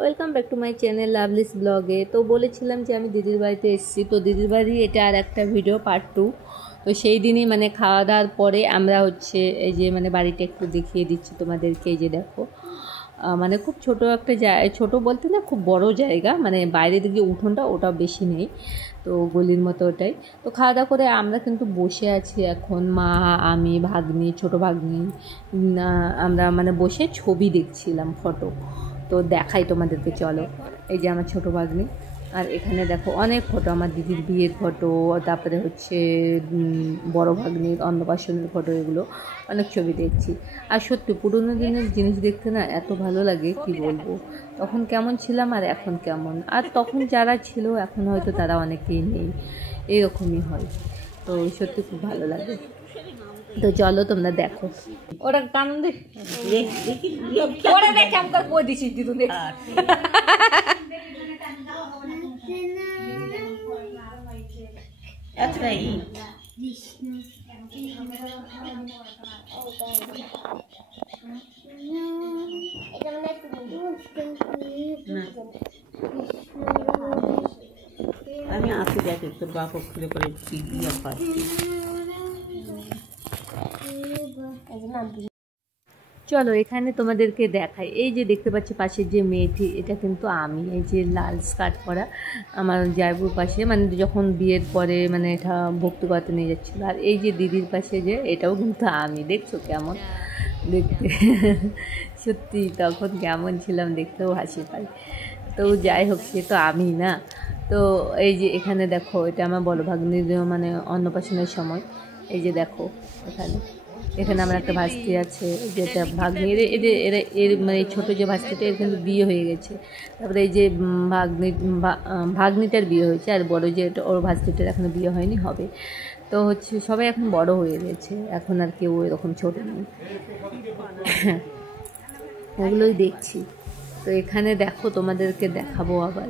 Welcome back to my channel Lovelies ব্লগে। তো বলেছিলাম যে আমি দিদির বাড়িতে এসেছি, তো দিদির বাড়ি এটা আর একটা ভিডিও পার্ট 2। তো সেই দিনই মানে খাওয়া দাওয়ার পরে আমরা হচ্ছে এই যে মানে বাড়িটা একটু দেখিয়ে দিচ্ছি তোমাদেরকে। এই যে দেখো, মানে খুব ছোট একটা জায়গা, ছোটো বলতে না খুব বড় জায়গা, মানে বাইরের দিকে উঠোনটা ওটা বেশি নেই, তো গলির মতো ওটাই। তো খাওয়া দাওয়া করে আমরা কিন্তু বসে আছি এখন, মা, আমি, ভাগ্নি, ছোটো ভাগ্নি, আমরা মানে বসে ছবি দেখছিলাম, ফটো। তো দেখাই তোমাদেরকে, চলো। এই যে আমার ছোটো ভাগ্নি, আর এখানে দেখো অনেক ফটো, আমার দিদির বিয়ের ফটো, তারপরে হচ্ছে বড় ভাগ্নির অন্নপ্রাশনের ফটো, এগুলো অনেক ছবি দেখছি। আর সত্যি পুরোনো দিনের জিনিস দেখতে না এত ভালো লাগে, কি বলবো। তখন কেমন ছিলাম আর এখন কেমন, আর তখন যারা ছিল এখন হয়তো তারা অনেকেই নেই, এরকমই হয়। তো সত্যি খুব ভালো লাগে। তো চলো তোমরা দেখো। ওরা কান দিছি দিদু দেখ। আমি আসি দেখি তোর বাপ খুলে করে দিয়ে পাচ্ছি। চলো এখানে তোমাদেরকে দেখাই। এই যে দেখতে পাচ্ছি পাশের যে মেয়েটি, এটা কিন্তু আমি। এই যে লাল স্কার্ট পরা আমার জায়বুর পাশে, মানে যখন বিয়ের পরে মানে এটা ভক্তি করতে নিয়ে যাচ্ছিলো। আর এই যে দিদির পাশে যে, এটাও কিন্তু আমি। দেখছো কেমন দেখতে? সত্যি তখন কেমন ছিলাম দেখতেও হাসি পাই। তো যাই হোক, সে তো আমি না। তো এই যে এখানে দেখো, এটা আমার বড় ভাগ্নির মানে অন্নপ্রাশনের সময়। এই যে দেখো এখানে আমার একটা ভাস্তি আছে, যেটা ভাগ্নির, এর মানে ছোটো যে ভাস্তিটা, এর কিন্তু বিয়ে হয়ে গেছে। তারপরে এই যে ভাগ্নিটার বিয়ে হয়েছে, আর বড় যে ওর ভাস্তিটার এখনো বিয়ে হয়নি, হবে। তো হচ্ছে সবাই এখন বড় হয়ে গেছে, এখন আর কেউ এরকম ছোটো নেই। ওগুলোই দেখছি। তো এখানে দেখো তোমাদেরকে দেখাবো আবার।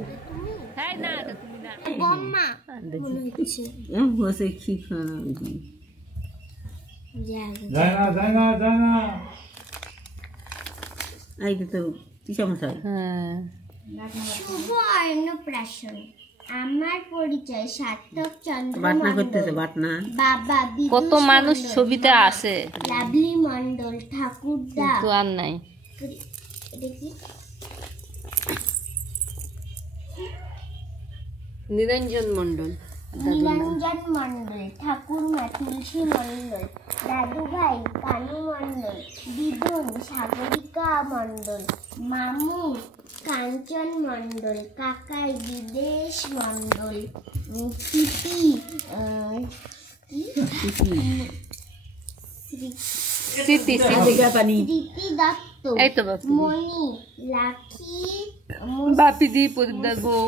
শুভ অন্নপ্রাশন। আমার পরিচয় সার্থক চন্দ্র বাবা, কত মানুষ ছবিতে আসে, লাভলি মন্ডল, ঠাকুরদা, তো আর নাই নিরঞ্জন মন্ডল, ঠাকুরমা তুলসী মন্ডল, দাদু ভাই কানু মন্ডল, দিদুন সাগরিকা মন্ডল, মামু কাঞ্চন মন্ডল, কাকাই বিদেশ মন্ডল, পিপি স্মৃতি দত্ত, মণি, লাখি, বাপিদি, প্রদীপদার বউ,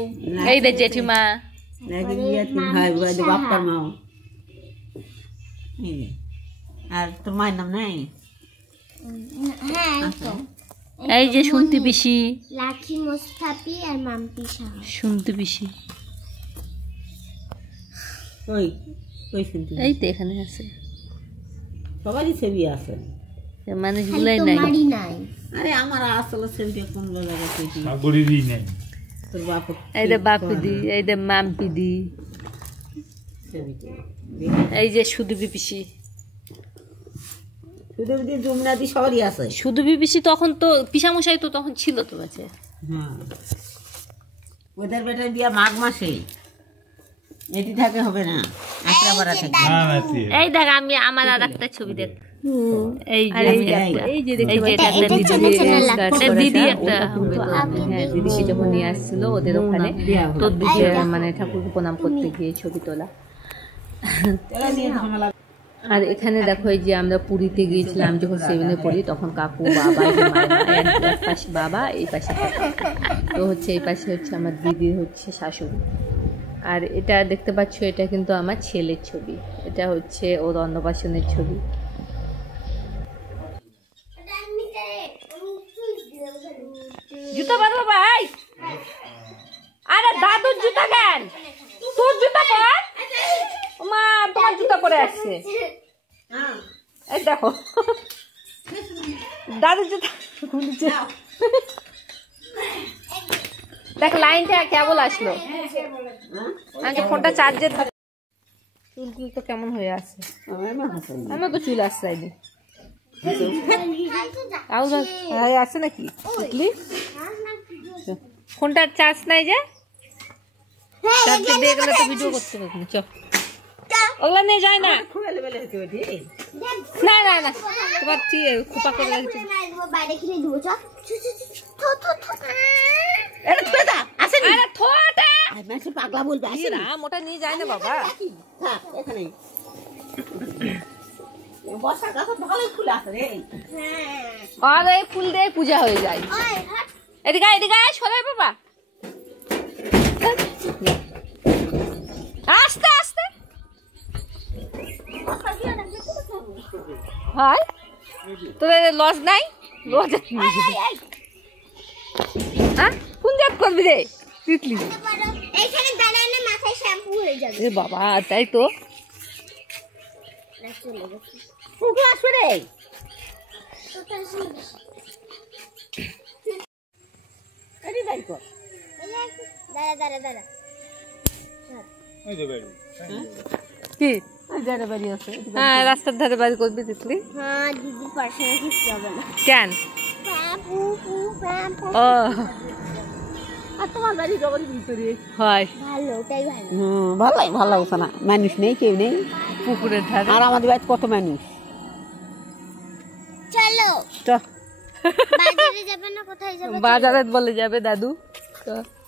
এই রে জেঠিমা, বাপ্পার মাও। আর তোর মায়ের নাম নাই? হ্যাঁ, এই যে শুনতে পিসি, লাখি মোস্তাফি আর মাম্পি শাহ। শুনতে পিসি ওই ওই শুনতে, এই তো এখানে আছে, সবারই ছবি আছে, মানুষগুলাই নাই। আরে আমার আসলে ছবিটা কোন জায়গায় নাই। তোর বাপ, এই যে বাপিদি, এই যে মাম্পিদি, এই যে সুদীপি পিসি, সুদীপদি, জুমনাদি সবারই আছে। সুদীপি পিসি তখন তো পিসামশাই তো তখন ছিল তো আছে। হ্যাঁ, ওদের বেটার বিয়া মাঘ মাসে, এটি থাকে হবে না, আঁকড়া পাড়া থাকে। এই দেখ, আমি আমার আর একটা ছবি দেখ, এই যে দিদিকে যখন নিয়ে আসছিল ওদের ওখানে, তোর দিকে মানে ঠাকুরকে প্রণাম করতে গিয়ে ছবি তোলা। আর এখানে দেখো, এই যে আমরা পুরীতে গিয়েছিলাম যখন 7-এ পড়ি, তখন কাকু, বাবা, এক পাশে বাবা, এই পাশে কাকু। তো হচ্ছে এই পাশে হচ্ছে আমার দিদির হচ্ছে শাশুড়ি। আর এটা দেখতে পাচ্ছ, এটা কিন্তু আমার ছেলের ছবি, এটা হচ্ছে ওর অন্নপ্রাশনের ছবি। জুতা বাঁধো ভাই, আরে দাদুর জুতা কেন, তোর জুতা পর, মা তোমার জুতা পরে আসছে। এই দেখো দাদু দেখ লাইনটা কেবল আসলো, আগে ফোনটা চার্জের চুলগুলো তো কেমন হয়ে আছে, আমার তো চুল আসছাইনি আছে নাকি বুঝলি, ফোনটার চার্জ নাই যে চার্জে দিয়ে গেলে তো ভিডিও করতে পারবি। চল ওগুলা নিয়ে যায় না, না না না তোমার খোপা করে পাগলা বলবে ওটা নিয়ে যায় না বাবা, এখানে বর্ষার গাছ ভালোই ফুল আছে রে, আর এই ফুল দিয়ে পূজা হয়ে যায়। এদিকে এদিকে সরাই বাবা, আস্তে আস্তে হয় তোর লস নাই, লস হ্যাঁ কোন জাত করবি রে তিতলি, এইখানে দাঁড়ালে মাথায় শ্যাম্পু হয়ে যাবে। এ বাবা তাই তো কুকুর আসবে রে, দাঁড়া দাঁড়া কি হ্যাঁ রাস্তার ধারে বাড়ি করবি তিতলি, হ্যাঁ দিদির পার্সোনাল কিছু যাবে না কেন ও আর তোমার বাড়ি জগৎ ভিতরে হয় ভালো, ওটাই ভালো। ভালো ভালো লাগছে না, মানুষ নেই কেউ নেই পুকুরের ধারে, আর আমাদের বাড়িতে কত মানুষ। চলো চল বাজারে যাবে না, কোথায় যাবে? বাজারে বলে যাবে দাদু,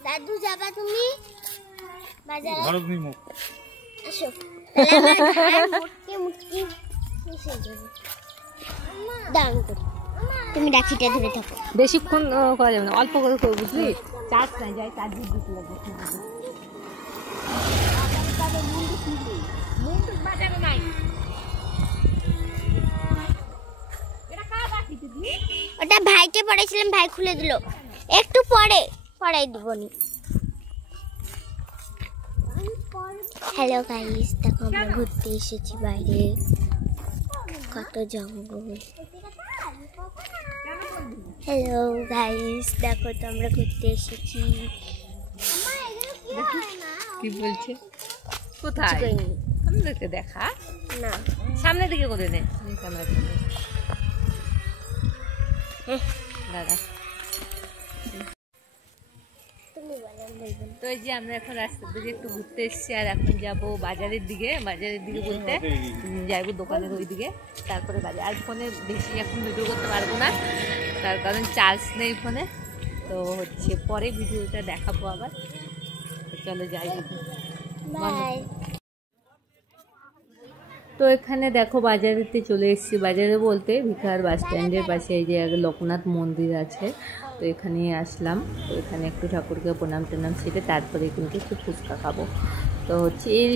দাদু যাবা তুমি বাজারে? আসো দাঁড়ান করে তুমি রাখিটা ধরে থাকো, বেশিক্ষণ করা যাবে না, অল্প করে করবো বুঝলি, চার্জ নাই যায় চার্জ দিতে লাগবে। ওটা ভাইকে পড়াইছিলাম, ভাই খুলে দিল, একটু পরে পড়াই দিবনি। হ্যালো গাইস, দেখো আমরা ঘুরতে এসেছি বাইরে, কত জঙ্গল। হ্যালো গাইস, দেখো তো আমরা ঘুরতে এসেছি। কি বলছে কোথায় আমাদেরকে দেখা না সামনের দিকে করে নে ক্যামেরা দাদা। তো এই যে আমরা এখন রাস্তার দিকে একটু ঘুরতে এসেছি, আর এখন যাবো বাজারের দিকে, বাজারের দিকে বলতে যাইবো দোকানের ওই দিকে, তারপরে বাজার। আর ফোনে বেশি এখন ভিডিও করতে পারবো না, তার কারণ চার্জ নেই ফোনে, তো হচ্ছে পরে ভিডিওটা দেখাবো আবার। চলো যাই। বাই। তো এখানে দেখো বাজারেতে চলে এসেছি, বাজারে বলতে ভিকার বাস স্ট্যান্ডের পাশে এই যে লোকনাথ মন্দির আছে, তো এখানে আসলাম। তো এখানে একটু ঠাকুরকে প্রণাম টনাম সেরে তারপরে কিন্তু একটু ফুচকা খাবো। তো হচ্ছে এই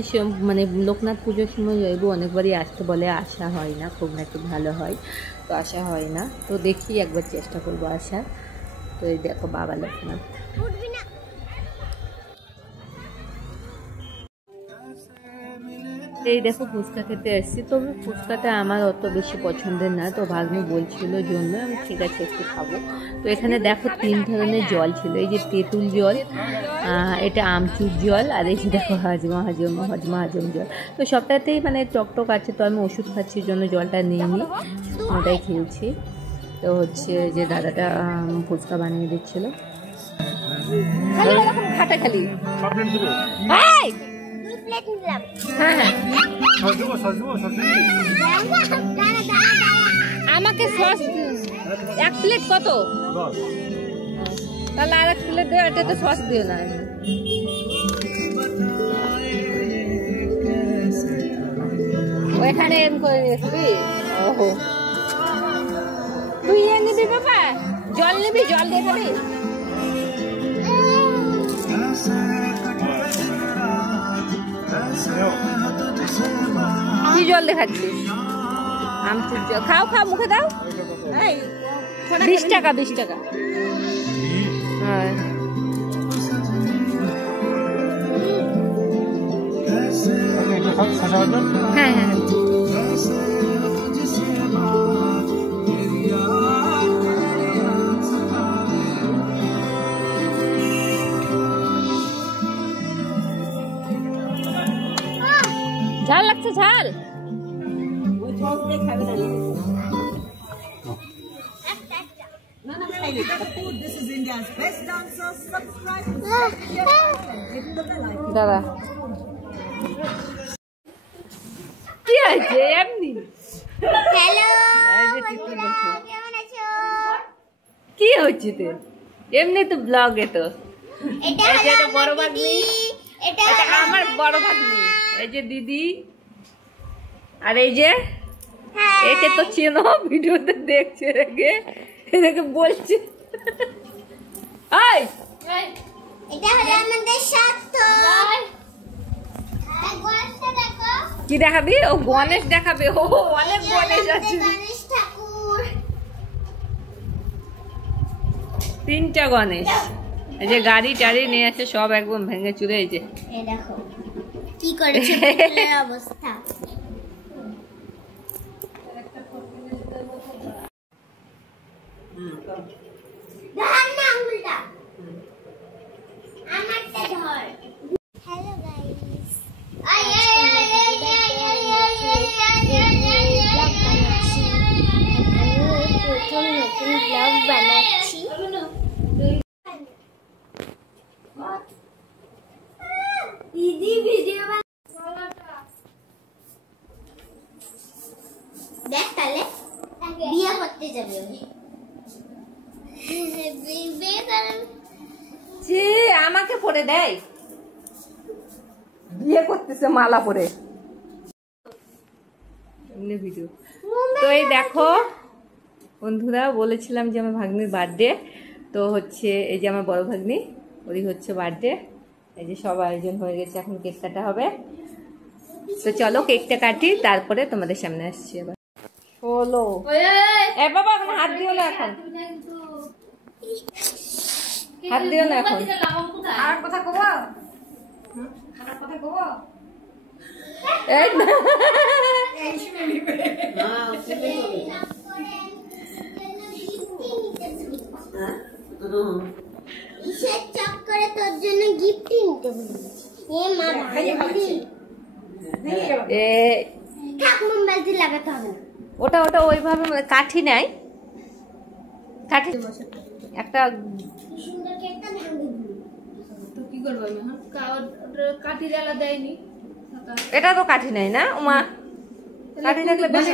মানে লোকনাথ পুজোর সময় যাইবো, অনেকবারই আসতে বলে, আসা হয় না, খুব নাকি ভালো হয়, তো আসা হয় না। তো দেখি একবার চেষ্টা করবো আসার। তো এই দেখো বাবা লোকনাথ। এই দেখো ফুচকা খেতে এসেছি, তবে ফুচকাটা আমার অত বেশি পছন্দের না, তো ভাগ্নি বলছিল জন্য আমি ঠিক আছে একটু খাবো। তো এখানে দেখো 3 ধরনের জল ছিল, এই যে তেঁতুল জল, এটা আমচুর জল, আর এই যে দেখো হাজমা জল। তো সবটাতেই মানে টকটক আছে, তো আমি ওষুধ খাচ্ছি জন্য জলটা নিইনি, ওটাই খেয়েছি। তো হচ্ছে যে দাদাটা ফুচকা বানিয়ে দিচ্ছিল, খাটা খালি হ্যাঁ আমাকে সস 1 প্লেট কত, তাহলে আর 1 প্লেট দিও, এটা তো সস দিও না। ওইখানে এম করে দিয়েছি। ওহো তুই এনে দিবি বাবা, জল নিবি, জল দিয়ে দিবি। কি জল দেখাচ্ছিস? আমচুর জল। খাও খাও, মুখে দাও। 20 টাকা 20 টাকা। হ্যাঁ হ্যাঁ হ্যাঁ লাগছে ঝাল? দাদা কি আছে এমনি? হ্যালো কি হচ্ছে তো এমনি তো ব্লগে তো এটা বড় ভাগ্নি, এটা আমার বড় ভাগ্নি, এই যে দিদি, আর এই যে একে তো চেনো, ভিডিওতে দেখছে, এটাকে বলছে এটা হলো আমাদের সার্থক। কি দেখাবি? ও গণেশ দেখাবে। ও অনেক গণেশ আছে, গণেশ ঠাকুর, 3টা গণেশ। এই যে গাড়ি টাড়ি নিয়ে আসে সব একদম ভেঙে চুরে। এই যে এই দেখো কি করেছে পুতুলের অবস্থা। ধর না আঙুলটা, আমারটা ধর। হ্যালো গাইস, প্রথম নতুন ব্লগ বানাচ্ছি। দিদি ভিডিও দেখ, তাহলে বিয়ে করতে যাবে। যে আমাকে পরে দেয়, বিয়ে করতেছে মালা পরে এমনি ভিডিও। তো এই দেখো বন্ধুরা, বলেছিলাম যে আমার ভাগ্নির বার্থডে, তো হচ্ছে এই যে আমার বড় ভাগ্নি, ওরই হচ্ছে বার্থডে। এই যে সব আয়োজন হয়ে গেছে, এখন কেক কাটা হবে। তো চলো কেকটা কাটি, তারপরে তোমাদের সামনে আসছি আবার। হলো এ বাবা, এখন হাত দিও না, এখন হাত দিও না এখন। আর কথা কব, খারাপ কথা কব, এই না ইসের চক্করে তোর জন্য গিফট নিতে বলেছি। এ মা ভাই, এ থাক, মোমবাতি লাগাতে হবে না। ওটা ওটা ওইভাবে কাঠি নাই, কাঠি একটা সুন্দর কেকটা ভাঙি দিবি। তো কি করবো আমি এখন? কাঠি জ্বালা দেয়নি, এটা তো কাঠি নাই না উমা, কাঠি থাকলে বেশি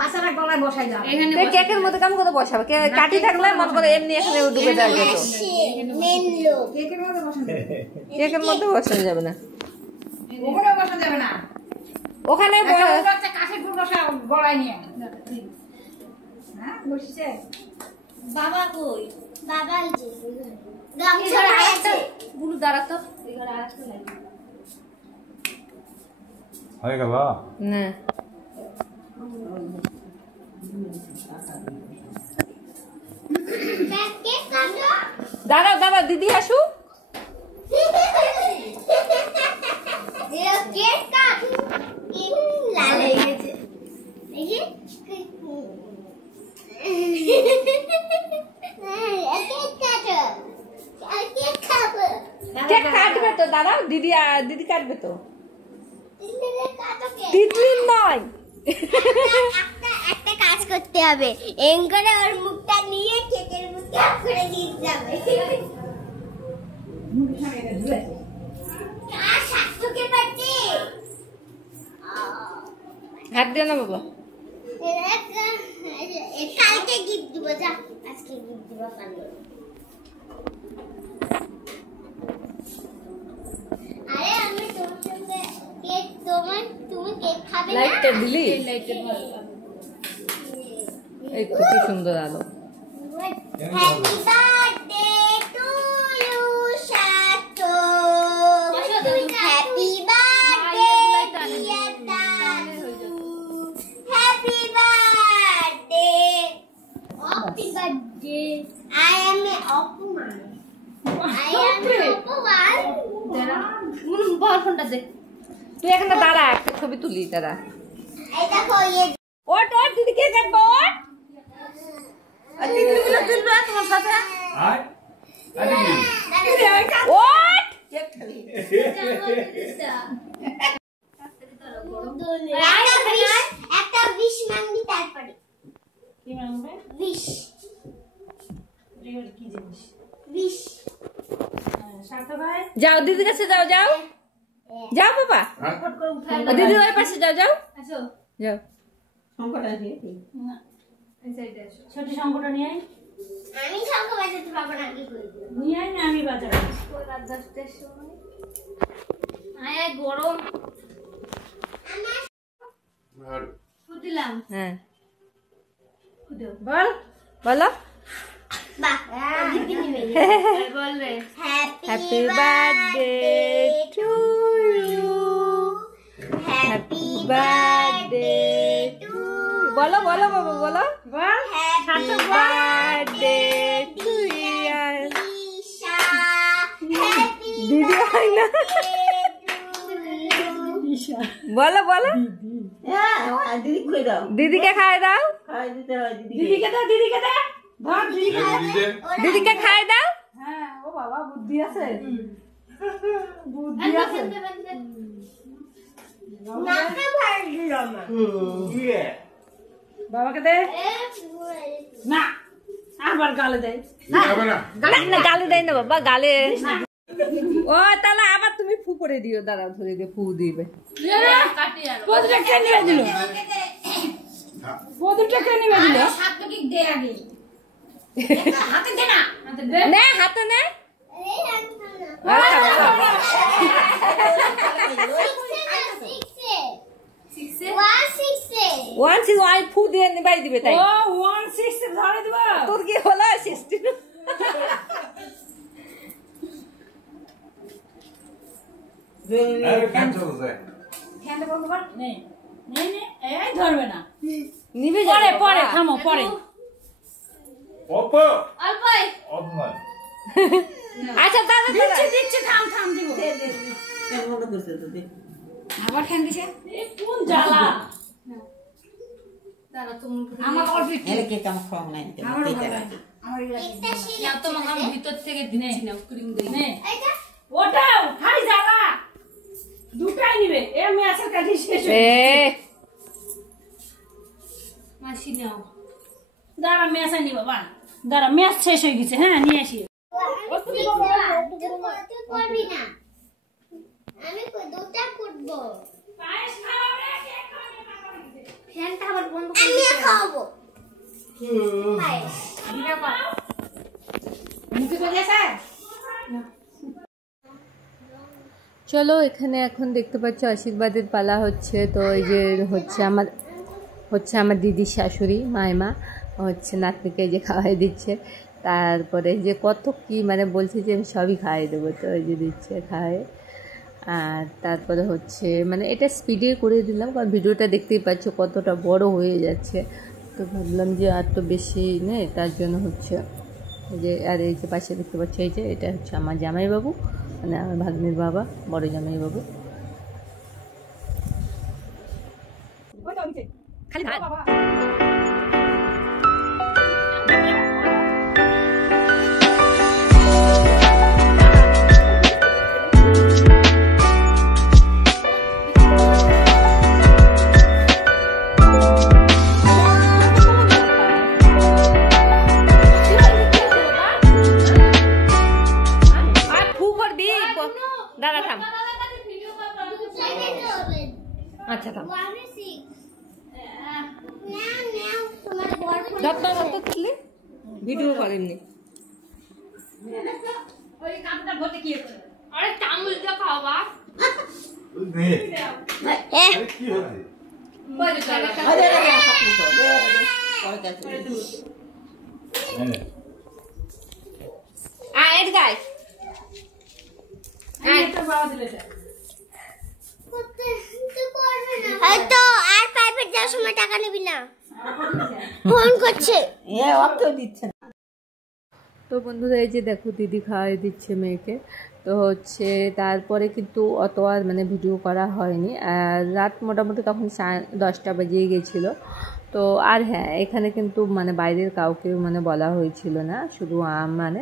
পাশারা গলায় বসাই যাবে। এখানে কেকের মধ্যে কাম করে বসাবে, কাঠি থাকলে মনে করে এমনি এখানে ডুবে যাবে, তো মেন লোক কেকের মধ্যে বসানো যাবে, কেকের মধ্যে বসানো যাবে না, ওখানে বসানো যাবে না। ওখানে কাঠের ফুল বসা গলায় নিয়ে। হ্যাঁ বসছে বাবা কই? বাবা এই যে গামছা আছে। গুলো দাঁড়া তো, হয়ে গেল না কেক কাটো। দাঁড়াও দাঁড়াও, দিদি আসু। Cake cut. লাল হয়ে গেছে দেখি। কেক কাটো, কেক খাবো। কেক কাটবে তো, দাঁড়াও, দিদি দিদি কাটবে তো। তিতলি নয়, একটা কাজ করতে হবে, এম করে ওর মুখটা নিয়ে কেকের মুখে আপ করে দিতে যাবে। কার সার্থকের বার্থডে? হাত দিও না বাবা। কালকে গিফট দিব, যা আজকে গিফট দিব কালকে। আরে আমি তোমার সঙ্গে কেক, তুমি কেক খাবে না? লাইটটা দিলি? এই তো কি সুন্দর আলো। Happy birthday to you Sarthak, happy birthday dear দাদু, happy birthday. Happy birthday. I am a অপমান, আই এম এ অপমান। বল ফোনটা দে, তুই এখানে দাঁড়া, একটা ছবি তুলি, দাঁড়া। এই দেখো ये ওট ওট, দিদি কে কাটবো, ওট। আর দিদিগুলো তুলবে তোমার সাথে, আয় ওট। একটা বিষ মাংবি তারপরে কি মাংবে? বিষ কি জিনিস? বিষ সার্থক ভাই যাও দিদির কাছে যাও যাও যাও বাবা ফট করে উঠাই দিদির ওই পাশে যাও যাও আসো যাও সংকট আছে এই সাইডে আসো ছোট সংকটটা নিয়ে আয়। আমি সবকে বাজাতে পারবো না কি করব নিয়ে আয় না আমি বাজাবো। ওই রাত 10টার সময় আয় গরম ফুদিলাম হ্যাঁ ফুদেও বল বলো বাহ দিদি নিবে বল রে happy birthday to you happy birthday to বলো বলো বাবা বলো বল হ্যাপি বার্থডে টু ইউ দিদি হয় না বলো বলো দিদি কই দাও দিদিকে খাই দাও খাওয়াই দিতে হয় দিদি দিদিকে দে দিদিকে দে ধর দিদিকে দে। দিদিকে খাই দাও হ্যাঁ ও বাবা বুদ্ধি আছে বুদ্ধি আছে নাকে ভর দিল মা বাবাকে দে না আবার গালে দেয় না গালে দেয় না বাবা গালে ও তাহলে আবার তুমি ফু করে দিও দাঁড়াও ধরে দিয়ে ফু দিবে কাটি আর পদটা কে নিয়ে দিল পদটা কে নিয়ে দিল নে হাতে নে ওয়ান সিক্স ওয়াই ফু দিয়ে নিবাই দিবে তাই ও 16 ধরে দিব তোর কি হলো 16 খেতে বলবো বল নে নে নে এই ধরবে না নিবে পরে পরে থামো পরে অল্পই আচ্ছা দাদা দিচ্ছি দিচ্ছি থাম থাম দিব কেন মনে করছে তো দেখ আবার খেন দিছে এই কোন জ্বালা দাঁড়া তুমি আমার অল্প এলে কে কাম খাও নাই আমার ভালো লাগে আমার এগুলা না তোমাকে আমি ভিতর থেকে দিচ্ছি না ক্রিম দেই নে ওটাও খাই জ্বালা দুটাই নিবে এ মেসের কাছে শেষ হয়ে এ মাসি নাও দাঁড়া মেসে নি বাবা দাঁড়া মেস শেষ হয়ে গেছে হ্যাঁ নিয়ে আসি তুই করবি না আমি দুটা করবো পায়েস খাওয়া রে কেক খাওয়া ফ্যানটা আবার বন্ধ করে আমি খাওয়াবো পায়েস নিতে পেরে স্যার চলো এখানে এখন দেখতে পাচ্ছ আশীর্বাদের পালা হচ্ছে তো এই যে হচ্ছে আমার দিদির শাশুড়ি মাইমা হচ্ছে নাতনিকে যে খাওয়াই দিচ্ছে তারপরে যে কত কি মানে বলছে যে আমি সবই খাওয়াই দেবো তো এই যে দিচ্ছে খাওয়াই আর তারপরে হচ্ছে মানে এটা স্পিডে করে দিলাম কারণ ভিডিওটা দেখতেই পাচ্ছ কতটা বড় হয়ে যাচ্ছে তো ভাবলাম যে আর তো বেশি নেই তার জন্য হচ্ছে যে আর এই যে পাশে দেখতে পাচ্ছ এই যে এটা হচ্ছে আমার জামাইবাবু মানে আমার ভাগ্নির বাবা বড় জামাইবাবু খালি ভাত দাঁড়া থাম আচ্ছা থাম দত্ত দত্ত তুললি ভিডিও করেননি ওই কামটা ঘটে কি আরে চামচ দিয়ে খাওয়া এদিকে হয়তো আর প্রাইভেট যাওয়ার সময় টাকা নিবি না ফোন করছে অর্থ দিচ্ছে না তো বন্ধুরা এই যে দেখো দিদি খাওয়াই দিচ্ছে মেয়েকে তো হচ্ছে তারপরে কিন্তু অত আর মানে ভিডিও করা হয়নি আর রাত মোটামুটি তখন 10টা বাজিয়ে গেছিলো তো আর হ্যাঁ এখানে কিন্তু মানে বাইরের কাউকে মানে বলা হয়েছিল না শুধু মানে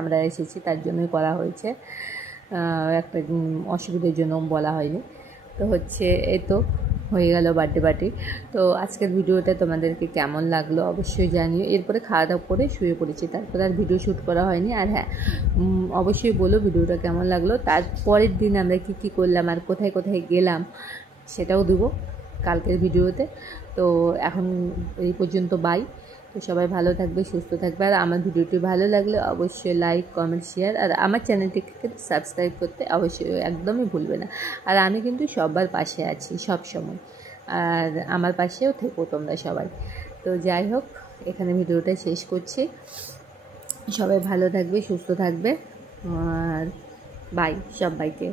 আমরা এসেছি তার জন্যই করা হয়েছে একটা অসুবিধার জন্য বলা হয়নি তো হচ্ছে এই তো হয়ে গেল বার্থডে পার্টি। তো আজকের ভিডিওটা তোমাদেরকে কেমন লাগলো অবশ্যই জানিও। এরপরে খাওয়া দাওয়া করে শুয়ে পড়েছি, তারপরে আর ভিডিও শ্যুট করা হয়নি। আর হ্যাঁ, অবশ্যই বলো ভিডিওটা কেমন লাগলো। তারপরের দিন আমরা কী করলাম আর কোথায় কোথায় গেলাম সেটাও দেবো কালকের ভিডিওতে। তো এখন এই পর্যন্ত বাই। তো সবাই ভালো থাকবে, সুস্থ থাকবে। আর আমার ভিডিওটি ভালো লাগলে অবশ্যই লাইক, কমেন্ট, শেয়ার আর আমার চ্যানেলটিকে সাবস্ক্রাইব করতে অবশ্যই একদমই ভুলবে না। আর আমি কিন্তু সবার পাশে আছি সব সময়, আর আমার পাশেও থেকো তোমরা সবাই। তো যাই হোক, এখানে ভিডিওটা শেষ করছি। সবাই ভালো থাকবে, সুস্থ থাকবে, আর বাই সবাইকে।